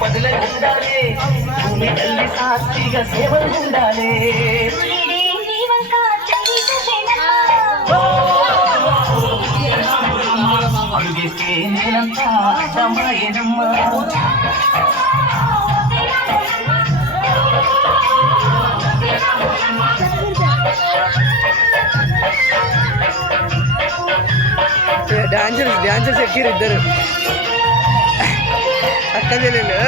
పదుల ఉండాలి భూమి తల్లి సాక్షిగా సేవలు ఉండాలి అడుగేస్తే నేనంతా రమాయణమ్మ డాన్సర్స్ ఎక్కిరు ఇద్దరు అక్క చెల్లెలు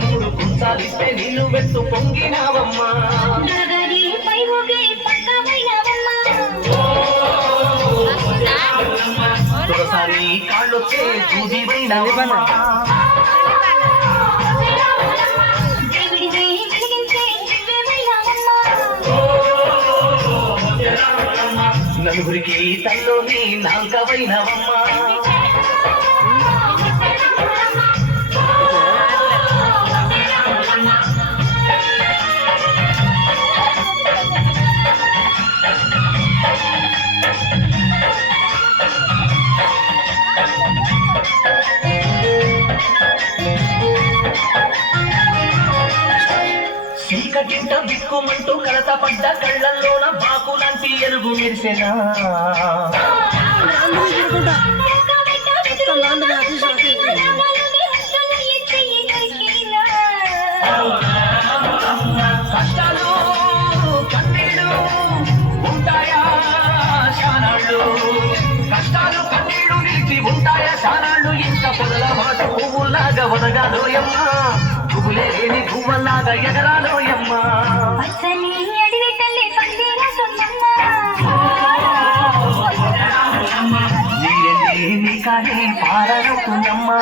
మూడు కుంచాలిస్తే నిన్ను వెత్తు పొంగినావమ్మా ఒకసారి కాళ్ళొచ్చే దూదివైనావమ్మా నలుగురికి తల్లోని నాల్కవైనవమ్మా చీకటింట బిక్కుమంటూ కలత పడ్డ కళ్ళల్లోన బాకులాంటి ఎరుగు మెరిసెనా కష్టాలు కన్నీళ్ళు ఉంటాయా శానాళ్ళు కష్టాలు కన్నీళ్ళు నిలిచి ఉంటాయా శానాళ్ళు ఇంత పొదల మాట పువ్వులాగా వదగాలోయమ్మా పువ్వులేని పువ్వల్లాగా ఎగరాలోయమ్మా నీరెళ్ళి కానీ పారవుతుందమ్మా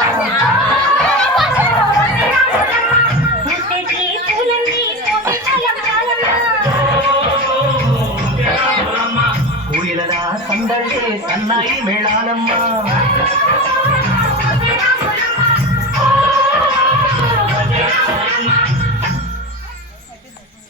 పూయలదా సందడే సన్నాయి మేళాలమ్మా